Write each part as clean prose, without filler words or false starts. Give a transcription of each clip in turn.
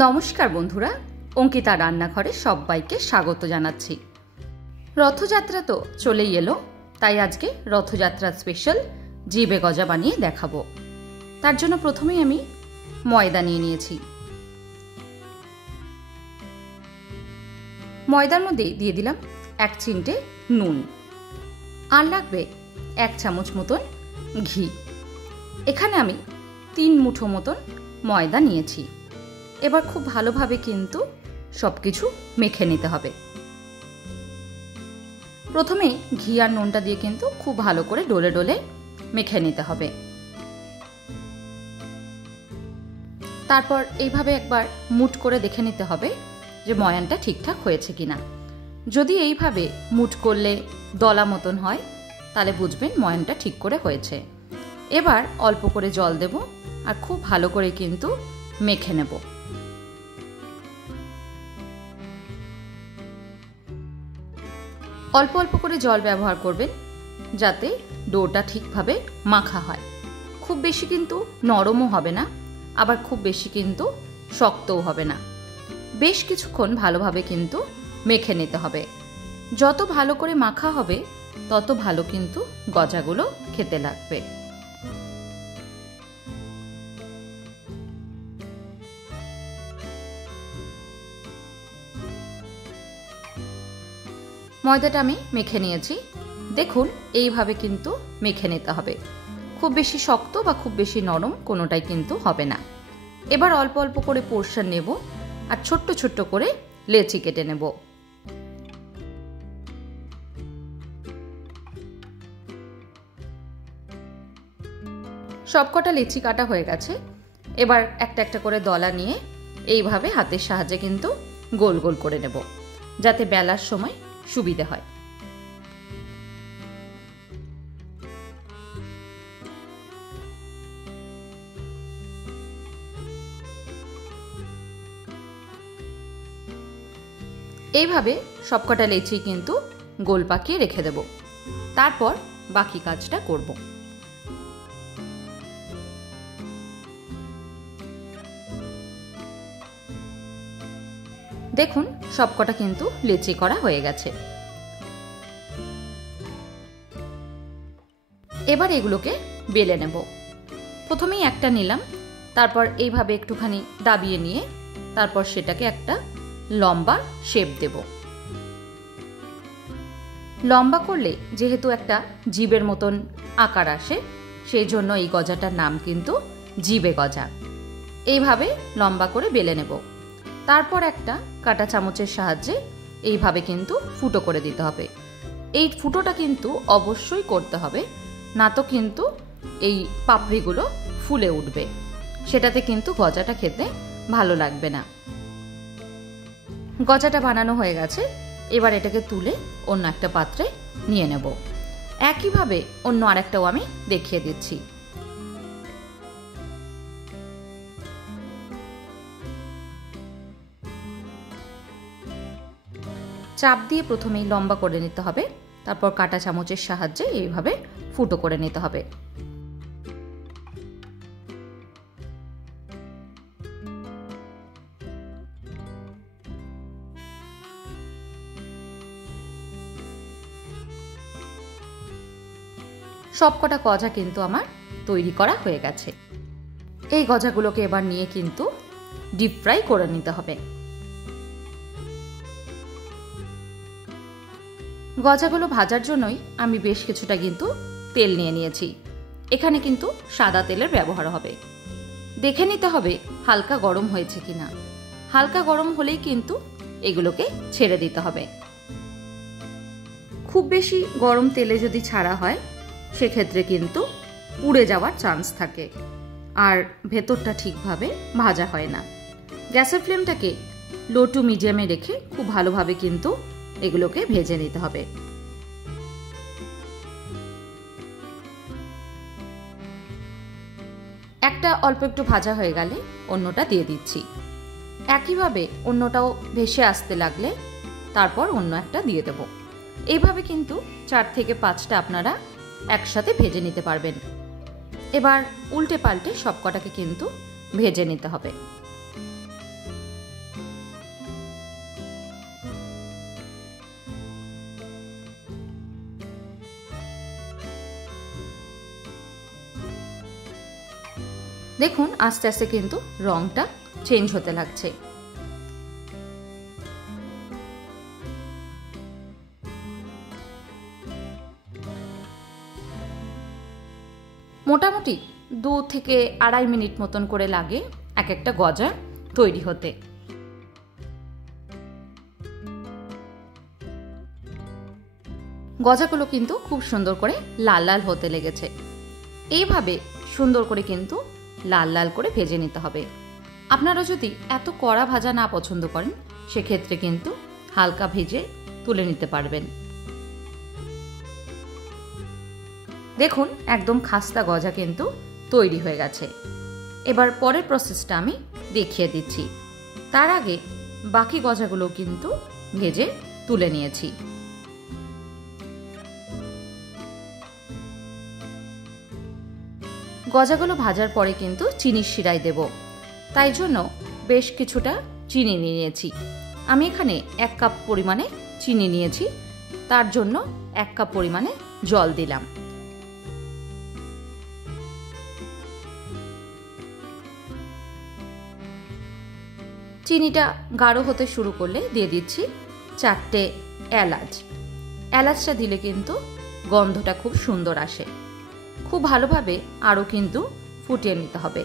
নমস্কার বন্ধুরা, অঙ্কিতা রান্নাঘরে সবাইকে স্বাগত জানাচ্ছি। রথযাত্রা তো চলেই এলো, তাই আজকে রথযাত্রার স্পেশাল জিবে গজা বানিয়ে দেখাবো। তার জন্য প্রথমেই আমি ময়দা নিয়ে নিয়েছি। ময়দার মধ্যে দিয়ে দিলাম 1 চিমটে নুন, আর লাগবে 1 চামচ মতন ঘি। এখানে আমি 3 মুঠো মতন ময়দা নিয়েছি। এবার খুব ভালোভাবে কিন্তু সবকিছু মেখে নিতে হবে। প্রথমে ঘি আর নুনটা দিয়ে কিন্তু খুব ভালো করে ডলে ডলে মেখে নিতে হবে। তারপর এইভাবে একবার মুঠ করে দেখে নিতে হবে যে ময়ানটা ঠিকঠাক হয়েছে কিনা। যদি এইভাবে মুঠ করলে দলা মতন হয় তাহলে বুঝবেন ময়ানটা ঠিক করে হয়েছে। এবার অল্প করে জল দেব আর খুব ভালো করে কিন্তু মেখে নেব। অল্প অল্প করে জল ব্যবহার করবেন যাতে ডোটা ঠিকভাবে মাখা হয়। খুব বেশি কিন্তু নরমও হবে না, আবার খুব বেশি কিন্তু শক্তও হবে না। বেশ কিছুক্ষণ ভালোভাবে কিন্তু মেখে নিতে হবে। যত ভালো করে মাখা হবে তত ভালো কিন্তু গজাগুলো খেতে লাগবে। ময়দাটা আমি মেখে নিয়েছি। দেখুন এইভাবে কিন্তু মেখে নিতে হবে। খুব বেশি শক্ত বা খুব বেশি নরম কোনোটাই কিন্তু হবে না। এবার অল্প অল্প করে পোরশন নেব আর ছোট্ট ছোট্ট করে লেচি কেটে নেব। সবকটা লেচি কাটা হয়ে গেছে। এবার একটা একটা করে দলা নিয়ে এইভাবে হাতের সাহায্যে কিন্তু গোল গোল করে নেব, যাতে বেলার সময় সুবিধে হয়। এইভাবে সবকটা লেচি কিন্তু গোল পাকিয়ে রেখে দেব। তারপর বাকি কাজটা করব। দেখুন সবকটা কিন্তু লেচি করা হয়ে গেছে। এবার এগুলোকে বেলে নেব। প্রথমেই একটা নিলাম, তারপর এইভাবে একটুখানি দাবিয়ে নিয়ে তারপর সেটাকে একটা লম্বা শেপ দেব। লম্বা করলে যেহেতু একটা জিবের মতন আকার আসে, সেই জন্য এই গজাটার নাম কিন্তু জিবে গজা। এইভাবে লম্বা করে বেলে নেব। তারপর একটা কাঁটা চামচের সাহায্যে এইভাবে কিন্তু ফুটো করে দিতে হবে। এই ফুটোটা কিন্তু অবশ্যই করতে হবে, না তো কিন্তু এই পাপড়িগুলো ফুলে উঠবে, সেটাতে কিন্তু গজাটা খেতে ভালো লাগবে না। গজাটা বানানো হয়ে গেছে। এবার এটাকে তুলে অন্য একটা পাত্রে নিয়ে নেব। একইভাবে অন্য আরেকটাও আমি দেখিয়ে দিচ্ছি। চাপ দিয়ে প্রথমেই লম্বা করে নিতে হবে, তারপর কাঁটা চামচের সাহায্যে এইভাবে ফুটো করে নিতে হবে। সবকটা গজা কিন্তু আমার তৈরি করা হয়ে গেছে। এই গজাগুলোকে এবার নিয়ে কিন্তু ডিপ ফ্রাই করে নিতে হবে। গজাগুলো ভাজার জন্যই আমি বেশ কিছুটা কিন্তু তেল নিয়ে নিয়েছি। এখানে কিন্তু সাদা তেলের ব্যবহার হবে। দেখে নিতে হবে হালকা গরম হয়েছে কিনা। হালকা গরম হলেই কিন্তু এগুলোকে ছেড়ে দিতে হবে। খুব বেশি গরম তেলে যদি ছাড়া হয় সেক্ষেত্রে কিন্তু পুড়ে যাওয়ার চান্স থাকে আর ভেতরটা ঠিকভাবে ভাজা হয় না। গ্যাসের ফ্লেমটাকে লো টু মিডিয়ামে রেখে খুব ভালোভাবে কিন্তু এগুলোকে ভেজে নিতে হবে। একটা অল্প একটু ভাজা হয়ে গেলে অন্যটা দিয়ে দিচ্ছি। একইভাবে অন্যটাও ভেসে আসতে লাগলে তারপর অন্য একটা দিয়ে দেব। এইভাবে কিন্তু 4 থেকে 5টা আপনারা একসাথে ভেজে নিতে পারবেন। এবার উল্টে পাল্টে সবকটাকে কিন্তু ভেজে নিতে হবে। দেখুন আস্তে আস্তে কিন্তু রংটা চেঞ্জ হতে লাগছে। মোটামুটি 2 থেকে 2.5 মিনিট মতন করে লাগে এক একটা গজা তৈরি হতে। গজাগুলো কিন্তু খুব সুন্দর করে লাল লাল হতে লেগেছে। এইভাবে সুন্দর করে কিন্তু লাল লাল করে ভেজে নিতে হবে। আপনারা যদি এত কড়া ভাজা না পছন্দ করেন সেক্ষেত্রে কিন্তু হালকা ভেজে তুলে নিতে পারবেন। দেখুন একদম খাস্তা গজা কিন্তু তৈরি হয়ে গেছে। এবার পরের প্রসেসটা আমি দেখিয়ে দিচ্ছি। তার আগে বাকি গজাগুলো কিন্তু ভেজে তুলে নিয়েছি। গজাগুলো ভাজার পরে কিন্তু চিনির শিরায় দেব, তাই জন্য বেশ কিছুটা চিনি নিয়েছি। আমি এখানে 1 কাপ পরিমাণে চিনি নিয়েছি, তার জন্য 1 কাপ পরিমাণে জল দিলাম। চিনিটা গাঢ় হতে শুরু করলে দিয়ে দিচ্ছি 4টে এলাচ। এলাচটা দিলে কিন্তু গন্ধটা খুব সুন্দর আসে। খুব ভালোভাবে আরও কিন্তু ফুটিয়ে নিতে হবে।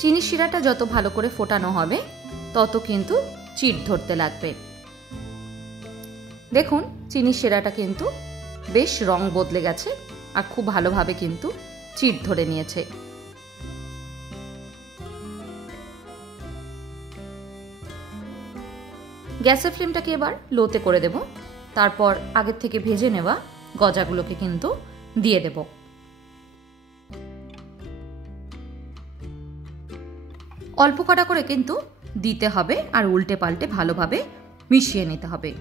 চিনি শিরাটা যত ভালো করে ফোটানো হবে তত কিন্তু চিট ধরতে লাগবে। দেখুন চিনি শিরাটা কিন্তু বেশ রং বদলে গেছে আর খুব ভালোভাবে কিন্তু চিট ধরে নিয়েছে। গ্যাসের ফ্লেমটাকে এবার লোতে করে দেব। তারপর আগের থেকে ভেজে নেওয়া গজাগুলোকে কিন্তু দিয়ে দেব। অল্প কটা করে কিন্তু দিতে হবে আর উল্টে পাল্টে ভালোভাবে মিশিয়ে নিতে হবে।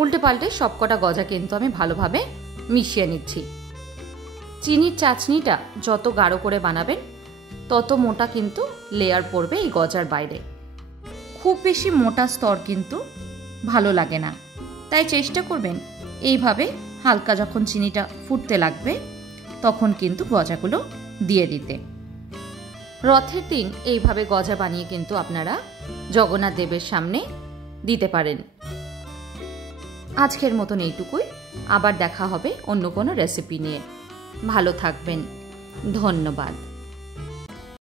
উল্টে পাল্টে সবকটা গজা কিন্তু আমি ভালোভাবে মিশিয়ে নিচ্ছি। চিনির চাটনিটা যত গাঢ় করে বানাবেন তত মোটা কিন্তু লেয়ার পড়বে এই গজার বাইরে। খুব বেশি মোটা স্তর কিন্তু ভালো লাগে না, তাই চেষ্টা করবেন এইভাবে হালকা যখন চিনিটা ফুটতে লাগবে তখন কিন্তু গজাগুলো দিয়ে দিতে। রথের দিন এইভাবে গজা বানিয়ে কিন্তু আপনারা জগন্নাথ দেবের সামনে দিতে পারেন। আজকের মতন এইটুকুই। আবার দেখা হবে অন্য কোনো রেসিপি নিয়ে। ভালো থাকবেন। ধন্যবাদ।